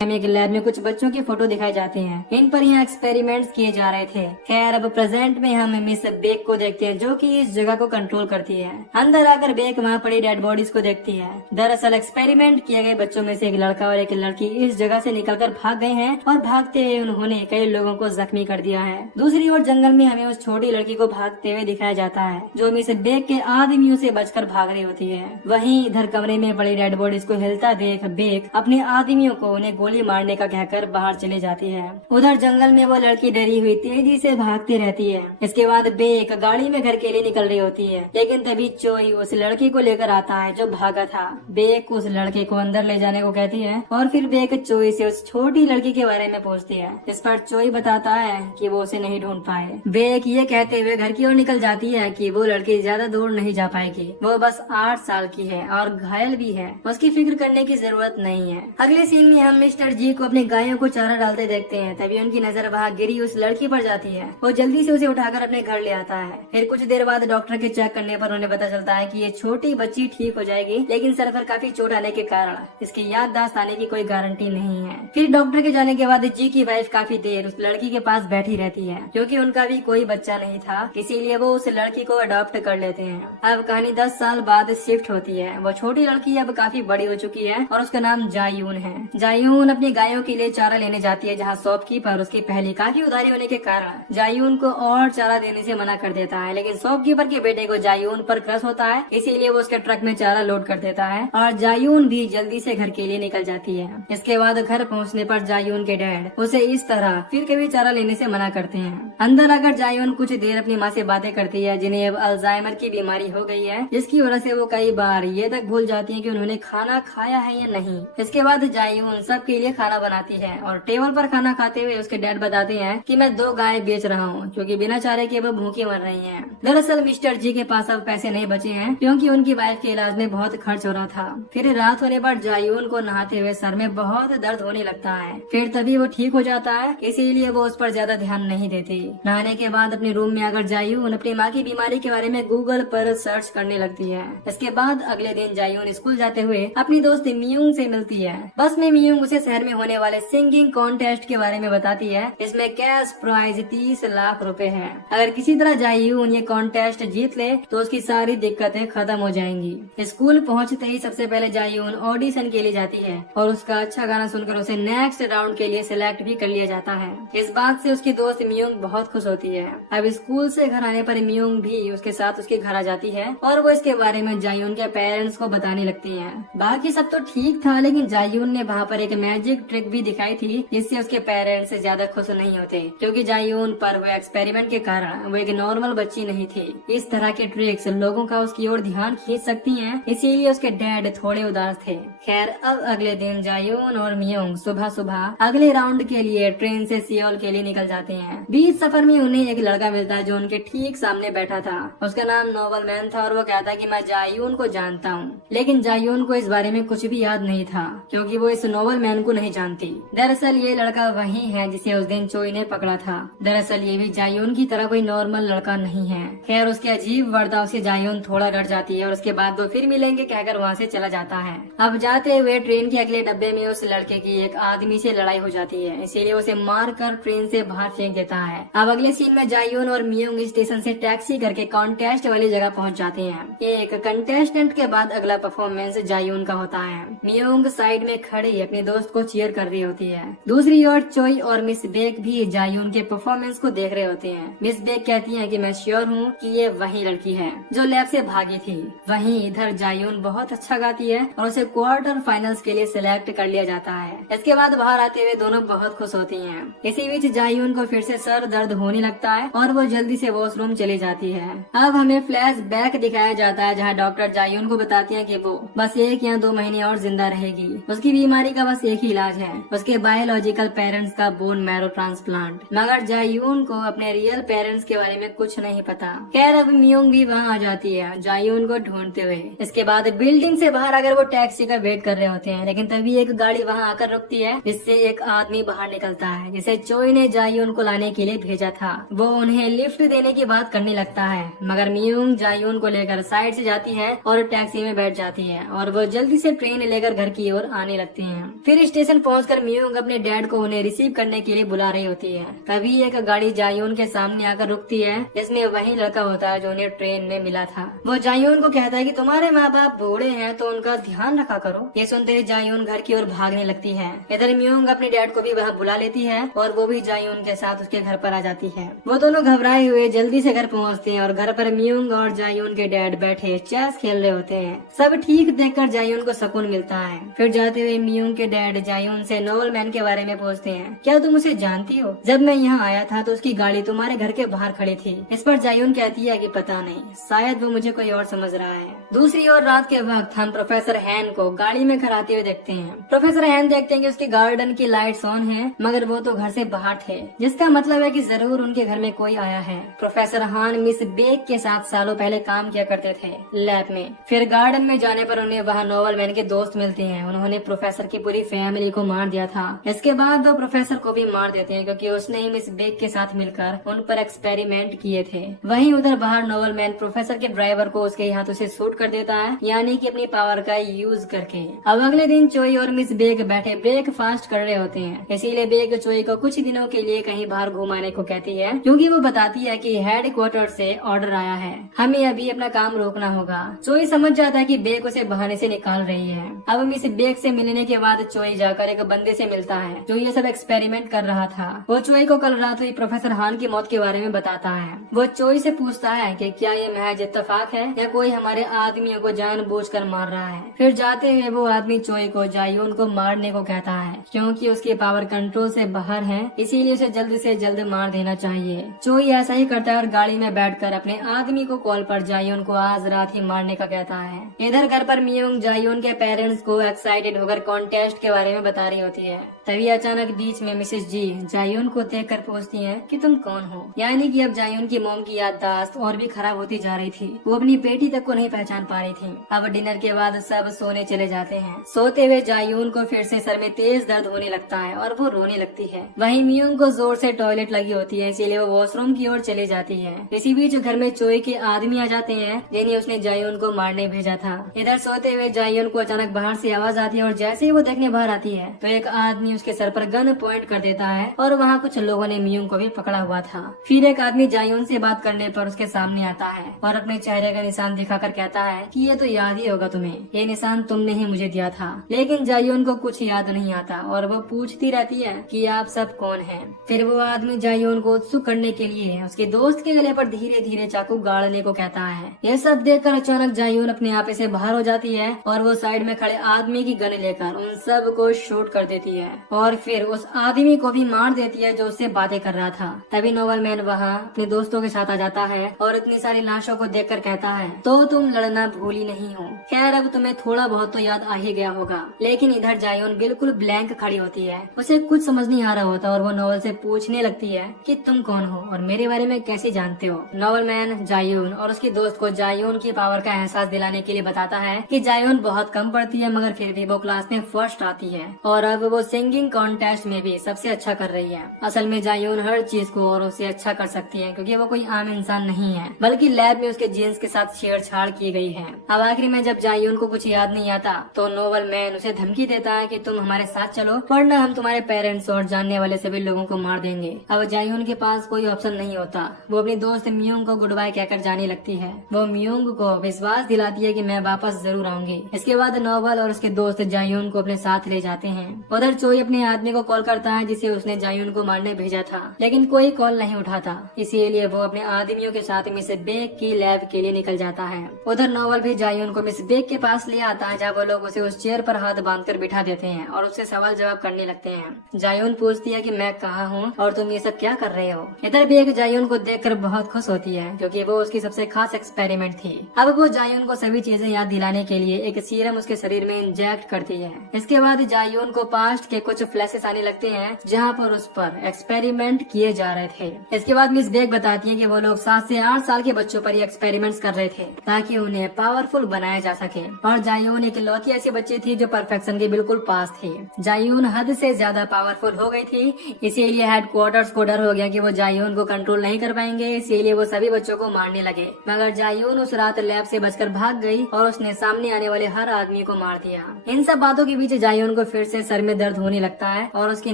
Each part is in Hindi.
हमें एक लैब में कुछ बच्चों की फोटो दिखाई जाती हैं। इन पर यहाँ एक्सपेरिमेंट्स किए जा रहे थे। खैर अब प्रेजेंट में हम मिस बेक को देखते हैं जो कि इस जगह को कंट्रोल करती है। अंदर आकर बेक वहाँ पड़ी डेड बॉडीज को देखती है। दरअसल एक्सपेरिमेंट किए गए बच्चों में से एक लड़का और एक लड़की इस जगह से निकलकर भाग गए हैं और भागते हुए उन्होंने कई लोगों को जख्मी कर दिया है। दूसरी ओर जंगल में हमें उस छोटी लड़की को भागते हुए दिखाया जाता है जो मिस बेक के आदमियों से बचकर भाग रही होती है। वहीं इधर कमरे में पड़ी डेड बॉडीज को हिलता देख बेक अपने आदमियों को उन्हें गोली मारने का कहकर बाहर चली जाती है। उधर जंगल में वो लड़की डरी हुई तेजी से भागती रहती है। इसके बाद बेक गाड़ी में घर के लिए निकल रही होती है, लेकिन तभी चोई उस लड़की को लेकर आता है जो भागा था। बेक उस लड़के को अंदर ले जाने को कहती है और फिर बेक चोई से उस छोटी लड़की के बारे में पूछती है। इस पर चोई बताता है कि वो उसे नहीं ढूंढ पाए। बेक ये कहते हुए घर की ओर निकल जाती है कि वो लड़की ज्यादा दूर नहीं जा पाएगी, वो बस 8 साल की है और घायल भी है, उसकी फिक्र करने की जरूरत नहीं है। अगले सीन में हम मिस्टर जी को अपने गायों को चारा डालते देखते हैं। तभी उनकी नजर वहाँ गिरी उस लड़की पर जाती है। वो जल्दी से उसे उठाकर अपने घर ले आता है। फिर कुछ देर बाद डॉक्टर के चेक करने पर उन्हें पता चलता है कि ये छोटी बच्ची ठीक हो जाएगी, लेकिन सर पर काफी चोट आने के कारण इसकी याददाश्त आने की कोई गारंटी नहीं है। फिर डॉक्टर के जाने के बाद जी की वाइफ काफी देर उस लड़की के पास बैठी रहती है, क्योंकि उनका भी कोई बच्चा नहीं था, इसीलिए वो उस लड़की को अडॉप्ट कर लेते हैं। अब कहानी 10 साल बाद शिफ्ट होती है। वो छोटी लड़की अब काफी बड़ी हो चुकी है और उसका नाम जायून है। जायून अपनी गायों के लिए चारा लेने जाती है, जहाँ शॉपकीपर उसकी पहली काफी उधारी होने के कारण जायून को और चारा देने से मना कर देता है। लेकिन शॉपकीपर के बेटे को जायून पर क्रश होता है, इसीलिए वो उसके ट्रक में चारा लोड कर देता है और जायून भी जल्दी से घर के लिए निकल जाती है। इसके बाद घर पहुँचने पर जायून के डैड उसे इस तरह फिर कभी चारा लेने से मना करते हैं। अंदर आकर जायून कुछ देर अपनी माँ से बातें करती है, जिन्हें अब अल्जाइमर की बीमारी हो गई है, जिसकी वजह से वो कई बार ये तक भूल जाती है कि उन्होंने खाना खाया है या नहीं। इसके बाद जायून सबके लिए खाना बनाती है और टेबल पर खाना खाते हुए उसके डैड बताते हैं कि मैं 2 गाय बेच रहा हूँ, क्योंकि बिना चारे के वो भूखी मर रही हैं। दरअसल मिस्टर जी के पास अब पैसे नहीं बचे हैं, क्योंकि उनकी वाइफ के इलाज में बहुत खर्च हो रहा था। फिर रात होने पर जायून को नहाते हुए सर में बहुत दर्द होने लगता है। फिर तभी वो ठीक हो जाता है, इसीलिए वो उस पर ज्यादा ध्यान नहीं देती। नहाने के बाद अपने रूम में आकर जायून अपनी माँ की बीमारी के बारे में गूगल पर सर्च करने लगती है। इसके बाद अगले दिन जायून स्कूल जाते हुए अपनी दोस्त मियूंग से मिलती है। बस में मियूंग उसे शहर में होने वाले सिंगिंग कॉन्टेस्ट के बारे में बताती है। इसमें कैश प्राइज 30 लाख रुपए है। अगर किसी तरह जायून ये कॉन्टेस्ट जीत ले तो उसकी सारी दिक्कतें खत्म हो जाएंगी। स्कूल पहुंचते ही सबसे पहले जायून ऑडिशन के लिए जाती है और उसका अच्छा गाना सुनकर उसे नेक्स्ट राउंड के लिए सिलेक्ट भी कर लिया जाता है। इस बात से उसकी दोस्त मियूंग बहुत खुश होती है। अब स्कूल से घर आने पर मियूंग भी उसके साथ उसके घर आ जाती है और वो इसके बारे में जायून के पेरेंट्स को बताने लगती है। बाकी सब तो ठीक था, लेकिन जायून ने वहाँ पर एक मैजिक ट्रिक भी दिखाई थी, जिससे उसके पेरेंट्स ज्यादा खुश नहीं होते, क्योंकि जायून पर हुए एक्सपेरिमेंट के कारण वो एक नॉर्मल बच्ची नहीं थी। इस तरह के ट्रिक्स लोगों का उसकी ओर ध्यान खींच सकती हैं, इसीलिए उसके डैड थोड़े उदास थे। खैर अब अगले दिन जायून और मियोंग सुबह सुबह अगले राउंड के लिए ट्रेन से सियोल के लिए निकल जाते हैं। बीच सफर में उन्हें एक लड़का मिलता है जो उनके ठीक सामने बैठा था। उसका नाम नोबल मैन था और वो कहता कि मैं जायून को जानता हूँ, लेकिन जायून को इस बारे में कुछ भी याद नहीं था, क्योंकि वो इस नोबल मैन को नहीं जानती। दरअसल ये लड़का वही है जिसे उस दिन चोई ने पकड़ा था। दरअसल ये भी जायून की तरह कोई नॉर्मल लड़का नहीं है। खैर उसके अजीब बर्ताव से जायून थोड़ा डर जाती है और उसके बाद वो फिर मिलेंगे कहकर वहाँ से चला जाता है। अब जाते हुए ट्रेन के अगले डब्बे में उस लड़के की एक आदमी से लड़ाई हो जाती है, इसीलिए उसे मार कर ट्रेन से बाहर फेंक देता है। अब अगले सीन में जायून और मियोंग स्टेशन से टैक्सी करके कॉन्टेस्ट वाली जगह पहुँच जाते हैं। एक कंटेस्टेंट के बाद अगला परफॉर्मेंस जायून का होता है। मियोंग साइड में खड़ी अपने दोस्त को चीयर कर रही होती है। दूसरी ओर चोई और मिस बेक भी जायून के परफॉर्मेंस को देख रहे होते हैं। मिस बेक कहती है कि मैं श्योर हूँ कि ये वही लड़की है जो लैब से भागी थी। वहीं इधर जायून बहुत अच्छा गाती है और उसे क्वार्टर फाइनल्स के लिए सिलेक्ट कर लिया जाता है। इसके बाद बाहर आते हुए दोनों बहुत खुश होती हैं। इसी बीच जायून को फिर से सर दर्द होने लगता है और वो जल्दी से वॉशरूम चली जाती है। अब हमें फ्लैश बैक दिखाया जाता है, जहाँ डॉक्टर जायून को बताती है कि वो बस 1 या 2 महीने और जिंदा रहेगी। उसकी बीमारी का बस एक ही इलाज है, उसके बायोलॉजिकल पेरेंट्स का बोन मैरो ट्रांसप्लांट। मगर जायून को अपने रियल पेरेंट्स के बारे में कुछ नहीं पता। खैर अब मियोंग भी वहाँ आ जाती है जायून को ढूंढते हुए। इसके बाद बिल्डिंग से बाहर आकर वो टैक्सी का वेट कर रहे होते हैं, लेकिन तभी एक गाड़ी वहाँ आकर रुकती है, जिससे एक आदमी बाहर निकलता है जिसे चोई ने जायून को लाने के लिए भेजा था। वो उन्हें लिफ्ट देने की बात करने लगता है, मगर मियोंग जायून को लेकर साइड से जाती है और टैक्सी में बैठ जाती है और वो जल्दी से ट्रेन लेकर घर की ओर आने लगती हैं। फिर स्टेशन पहुंचकर मियोंग अपने डैड को उन्हें रिसीव करने के लिए बुला रही होती है। तभी एक गाड़ी जायून के सामने आकर रुकती है, जिसमें वही लड़का होता है जो उन्हें ट्रेन में मिला था। वो जायून को कहता है कि तुम्हारे माँ बाप बूढ़े हैं तो उनका ध्यान रखा करो। ये सुनते ही जायून घर की ओर भागने लगती है। इधर मियोंग अपने डैड को भी वह बुला लेती है और वो भी जायून के साथ उसके घर पर आ जाती है। वो दोनों घबराए हुए जल्दी से घर पहुँचते हैं और घर पर मियोंग और जायून के डैड बैठे चेस खेल रहे होते हैं। सब ठीक देखकर जायून को सुकून मिलता है। फिर जाते हुए मियोंग के डैड जायून से नोवेल मैन के बारे में पूछते हैं, क्या तुम उसे जानती हो? जब मैं यहाँ आया था तो उसकी गाड़ी तुम्हारे घर के बाहर खड़ी थी। इस पर जायून कहती है कि पता नहीं, शायद वो मुझे कोई और समझ रहा है। दूसरी ओर रात के वक्त हम प्रोफेसर हैन को गाड़ी में खड़ाते हुए देखते हैं। प्रोफेसर हैन देखते हैं कि उसके गार्डन की लाइट्स ऑन है, मगर वो तो घर से बाहर थे, जिसका मतलब है कि जरूर उनके घर में कोई आया है। प्रोफेसर हान मिस बेक के साथ सालों पहले काम किया करते थे लैब में। फिर गार्डन में जाने पर उन्हें वहाँ नोवेल मैन के दोस्त मिलते हैं। उन्होंने प्रोफेसर की पूरी फैमिली को मार दिया था। इसके बाद वो प्रोफेसर को भी मार देते हैं क्योंकि उसने ही मिस बेक के साथ मिलकर उन पर एक्सपेरिमेंट किए थे। वहीं उधर बाहर नोवेल मैन प्रोफेसर के ड्राइवर को उसके हाथों से शूट कर देता है, यानी कि अपनी पावर का यूज करके। अब अगले दिन चोई और मिस बेक बैठे ब्रेकफास्ट कर रहे होते हैं। इसीलिए बेक चोई को कुछ दिनों के लिए कहीं बाहर घुमाने को कहती है, क्योंकि वो बताती है कि हेडक्वार्टर से ऑर्डर आया है, हमें अभी अपना काम रोकना होगा। चोई समझ जाता है कि बेक उसे बहाने से निकाल रही है। अब मिस बेक से मिलने के बाद चोई जाकर एक बंदे से मिलता है जो ये सब एक्सपेरिमेंट कर रहा था। वो चोई को कल रात हुई प्रोफेसर हान की मौत के बारे में बताता है। वो चोई से पूछता है कि क्या ये महज इत्तेफाक है या कोई हमारे आदमियों को जानबूझकर मार रहा है। फिर जाते हुए वो आदमी चोई को जायून को मारने को कहता है, क्योंकि उसके पावर कंट्रोल से बाहर है, इसीलिए उसे जल्द से जल्द मार देना चाहिए। चोई ऐसा ही करता है और गाड़ी में बैठकर अपने आदमी को कॉल पर जायून को आज रात ही मारने का कहता है। इधर घर पर मियोंग जायून के पेरेंट्स को एक्साइटेड होकर कॉन्टेस्ट के बारे में बता रही होती है। तभी अचानक बीच में मिसेस जी जायून को देखकर पूछती हैं कि तुम कौन हो। यानी कि अब जायून की मॉम की याददाश्त और भी खराब होती जा रही थी। वो अपनी बेटी तक को नहीं पहचान पा रही थी। अब डिनर के बाद सब सोने चले जाते हैं। सोते हुए जायून को फिर से सर में तेज दर्द होने लगता है और वो रोने लगती है। वहीं मियोंग को जोर से टॉयलेट लगी होती है, इसीलिए वो वॉशरूम की ओर चली जाती है। इसी बीच घर में चोई के आदमी आ जाते हैं, जिन्हें उसने जायून को मारने भेजा था। इधर सोते हुए जायून को अचानक बाहर से आवाज आती है और जैसे ही वो देखने बाहर आती है तो एक आदमी उसके सर पर गन पॉइंट कर देता है और वहाँ कुछ लोगों ने मियोंग को भी पकड़ा हुआ था। फिर एक आदमी जायून से बात करने पर उसके सामने आता है और अपने चेहरे का निशान दिखाकर कहता है कि ये तो याद ही होगा तुम्हें, ये निशान तुमने ही मुझे दिया था। लेकिन जायून को कुछ याद नहीं आता और वो पूछती रहती है कि आप सब कौन हैं। फिर वो आदमी जायून को उत्सुक करने के लिए उसके दोस्त के गले पर धीरे धीरे चाकू गाड़ने को कहता है। ये सब देखकर अचानक जायून अपने आप से बाहर हो जाती है और वो साइड में खड़े आदमी की गन लेकर उन सब को शूट कर देती है और फिर उस आदमी को भी मार देती है जो उससे बातें कर रहा था। तभी नोवेल मैन वहाँ अपने दोस्तों के साथ आ जाता है और इतनी सारी लाशों को देखकर कहता है, तो तुम लड़ना भूली नहीं हो। खैर अब तुम्हें थोड़ा बहुत तो याद आ ही गया होगा। लेकिन इधर जायून बिल्कुल ब्लैंक खड़ी होती है, उसे कुछ समझ नहीं आ रहा होता और वो नोवेल से पूछने लगती है कि तुम कौन हो और मेरे बारे में कैसे जानते हो। नोवेल मैन जायून और उसकी दोस्त को जायून की पावर का एहसास दिलाने के लिए बताता है कि जायून बहुत कम पढ़ती है, मगर फिर भी वो क्लास में फर्स्ट आती है और अब वो सिंगिंग कॉन्टेस्ट में भी सबसे अच्छा कर रही है। असल में जायून हर चीज को और उससे अच्छा कर सकती है, क्योंकि वो कोई आम इंसान नहीं है, बल्कि लैब में उसके जीन्स के साथ छेड़छाड़ की गई है। अब आखिरी में जब जायून को कुछ याद नहीं आता तो नोवेल मैन उसे धमकी देता है कि तुम हमारे साथ चलो, वरना हम तुम्हारे पेरेंट्स और जानने वाले सभी लोगों को मार देंगे। अब जायून के पास कोई ऑप्शन नहीं होता। वो अपनी दोस्त मियोंग को गुड बाय कहकर जाने लगती है। वो मियोंग को विश्वास दिलाती है कि मैं वापस जरूर आऊंगी। इसके बाद नोवेल और उसके दोस्त जायून को अपने साथ ले जाते हैं। उधर चोई अपने आदमी को कॉल करता है जिसे उसने जायून को मारने भेजा था, लेकिन कोई कॉल नहीं उठाता। इसीलिए वो अपने आदमियों के साथ मिस बेक की लैब के लिए निकल जाता है। उधर नोवेल भी जायून को मिस बेक के पास ले आता है, जहाँ वो लोग उसे उस चेयर पर हाथ बांधकर बिठा देते हैं और उससे सवाल जवाब करने लगते हैं। जायून पूछती है कि मैं कहाँ हूँ और तुम ये सब क्या कर रहे हो। इधर बेक जायून को देखकर बहुत खुश होती है, क्योंकि वो उसकी सबसे खास एक्सपेरिमेंट थी। अब वो जायून को सभी चीजें याद दिलाने के लिए एक सीरम उसके शरीर में इंजेक्ट करती है। इसके बाद जायून को पास्ट के कुछ फ्लैशेस आने लगते हैं, जहाँ पर उस पर एक्सपेरिमेंट किए जा रहे थे। इसके बाद मिस बेक बताती है कि वो लोग 7 से 8 साल के बच्चों पर ये एक्सपेरिमेंट्स कर रहे थे ताकि उन्हें पावरफुल बनाया जा सके। और जायून एक लौती ऐसी बच्ची थी जो परफेक्शन के बिल्कुल पास थी। जायून हद से ज्यादा पावरफुल हो गई थी, इसीलिए हेडक्वार्टर्स को डर हो गया कि वो जायून को कंट्रोल नहीं कर पाएंगे, इसीलिए वो सभी बच्चों को मारने लगे। मगर जायून उस रात लैब से बचकर भाग गई और उसने सामने आने वाले हर आदमी को मार दिया। इन सब बातों के बीच जायून को फिर से सर में दर्द होने लगता है और उसकी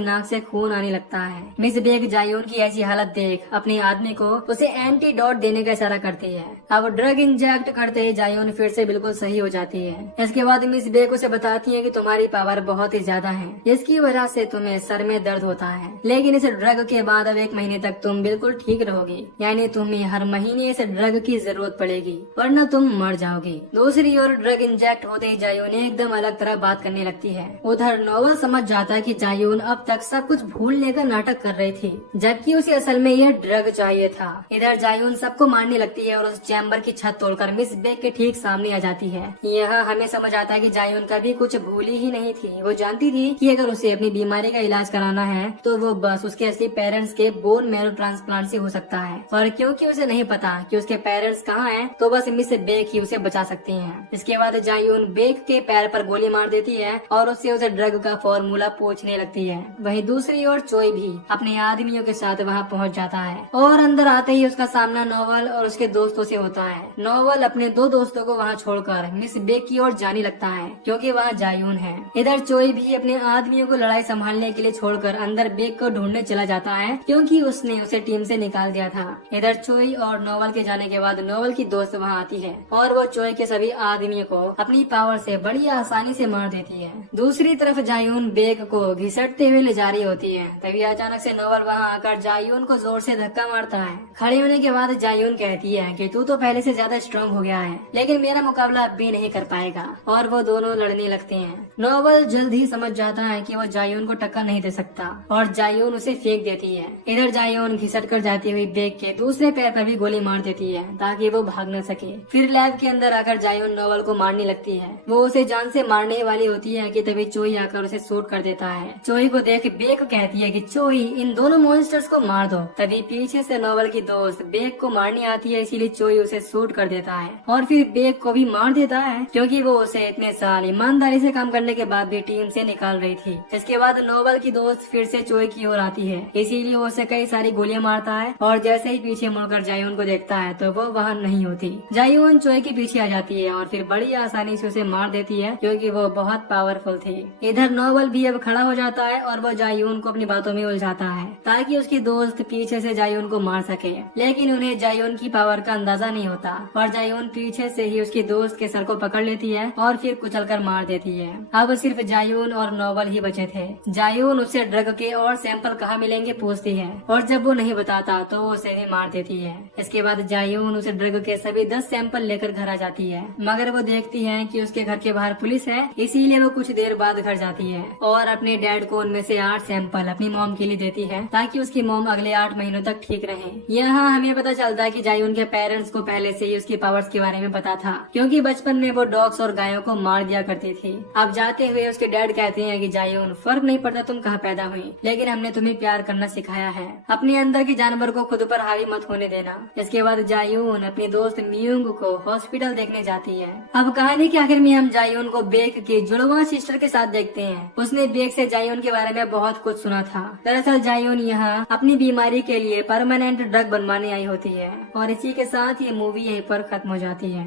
नाक से खून आने लगता है। मिस बेक जायून की ऐसी हालत देख अपने आदमी को उसे एंटीडोट देने का इशारा करती है। अब ड्रग इंजेक्ट करते ही जायून फिर से बिल्कुल सही हो जाती है। इसके बाद मिस बेक उसे बताती है कि तुम्हारी पावर बहुत ही ज्यादा है, इसकी वजह से तुम्हें सर में दर्द होता है, लेकिन इस ड्रग के बाद अब 1 महीने तक तुम बिल्कुल ठीक रहोगी, यानी तुम्हें हर महीने इस ड्रग की जरूरत पड़ेगी वरना तुम मर जाओगी। दूसरी ओर ड्रग इंजेक्ट होते ही जायून एकदम अलग तरह बात करने लगती है। उधर नोवेल समझ जाता है कि जायून अब तक सब कुछ भूलने का नाटक कर रही थी, जबकि उसे असल में यह ड्रग चाहिए था। इधर जायून सबको मारने लगती है और उस चैम्बर की छत तोड़कर मिस बेक के ठीक सामने आ जाती है। यहाँ हमें समझ आता है कि जायून कभी कुछ भूली ही नहीं थी। वो जानती थी कि अगर उसे अपनी बीमारी का इलाज कराना है तो वो बस उसके असली पेरेंट्स के बोन मैरो ट्रांसप्लांट से हो सकता है, और क्योंकि उसे नहीं पता कि उसके पेरेंट्स कहाँ हैं, तो बस मिस बेक ही उसे बचा सकती हैं। इसके बाद जायून बेक के पैर पर गोली मार देती है और उससे उसे ड्रग का फॉर्मूला पूछने लगती है। वहीं दूसरी ओर चोई भी अपने आदमियों के साथ वहाँ पहुँच जाता है और अंदर आते ही उसका सामना नोवेल और उसके दोस्तों से होता है। नोवेल अपने 2 दोस्तों को वहाँ छोड़कर मिस बेक की ओर जाने लगता है क्योंकि वहाँ जायून है। इधर चोई भी अपने आदमियों को लड़ाई संभालने के लिए छोड़कर अंदर बेक को ढूंढने चला जाता है क्योंकि उसने उसे टीम से निकाल दिया था। इधर चोई और नोवेल के जाने के बाद नोवेल की दोस्त वहाँ आती है और वो चोई के सभी आदमियों को अपनी पावर से बड़ी आसानी से मार देती है। दूसरी तरफ जायून बेक को घिसटते हुए ले जा रही होती है। तभी अचानक से नोवेल वहाँ आकर जायून को जोर से धक्का मारता है। खड़े होने के बाद जायून कहती है कि तू तो पहले से ज्यादा स्ट्रांग हो गया है, लेकिन मेरा मुकाबला अब भी नहीं कर पाएगा, और वो दोनों लड़ने लगते हैं। नोवेल जल्द ही समझ जाता है कि वो जायून को टक्कर नहीं दे सकता और जायून उसे फेंक देती है। इधर जायून घिसट कर जाती हुई बेक के दूसरे पैर पर भी गोली मार देती है ताकि वो भाग न सके। फिर लैब के अंदर आकर जायून नोवेल को मारने लगती है। वो उसे जान से मारने वाली होती है कि तभी चोई आकर उसे शूट कर देता है। चोई को देख बेक कहती है कि चोई इन दोनों मॉन्स्टर्स को मार दो। तभी पीछे से नोवेल की दोस्त बेक को मारने आती है, इसीलिए चोई उसे शूट कर देता है और फिर बेक को भी मार देता है क्योंकि वो उसे इतने साल ईमानदारी से काम करने के बाद भी टीम से निकाल रही थी। इसके बाद नोवेल की दोस्त फिर से चोई की ओर आती है, इसीलिए वो उसे कई सारी गोलियां मारता है और जैसे ही पीछे मुड़कर जायून को देखता है तो वो वहाँ नहीं होती। जायून चोई के पीछे आ जाती है और फिर बड़ी आसानी से उसे मार देती है क्योंकि वो बहुत पावरफुल थी। इधर नोवेल भी अब खड़ा हो जाता है और वो जायून को अपनी बातों में उलझाता है ताकि उसकी दोस्त पीछे से जायून को मार सके, लेकिन उन्हें जायून की पावर का अंदाजा नहीं होता और जायून पीछे से ही उसकी दोस्त के सर को पकड़ लेती है और फिर कुचलकर मार देती है। अब सिर्फ जायून और नोवेल ही बचे थे। जायून उससे ड्रग के और सैंपल कहाँ मिलेंगे पूछती है और जब वो नहीं बताता तो वो उसे भी मार देती है। इसके बाद जायून उसे ड्रग के सभी 10 सैंपल लेकर घर आ जाती है, मगर वो देखती है कि उसके घर के बाहर पुलिस है, इसीलिए वो कुछ देर बाद घर जाती है और अपने डैड को उनमें से 8 सैंपल अपनी मॉम के लिए देती है ताकि उसकी मॉम अगले 8 महीनों तक ठीक रहे। यहाँ हमें पता चलता है कि जायून के पेरेंट्स को पहले से ही उसकी पावर्स के बारे में पता था क्योंकि बचपन में वो डॉग्स और गायों को मार दिया करती थी। अब जाते हुए उसके डैड कहते हैं कि जायून फर्क नहीं पड़ता तुम कहाँ पैदा हुई, लेकिन हमने तुम्हें प्यार करना सिखाया है। अपने अंदर के जानवर को खुद पर हावी मत होने देना। इसके बाद जायून अपनी दोस्त मियुंग को हॉस्पिटल देखने जाती है। अब कहानी के आखिर में हम जायून को बेक की जुड़वा सिस्टर के साथ देखते हैं। उसने बेक से जायून के बारे में बहुत कुछ सुना था। दरअसल जायून यहाँ अपनी बीमारी के लिए परमानेंट ड्रग बनवाने आई होती है और इसी के साथ ये मूवी यहीं पर खत्म हो जाती है।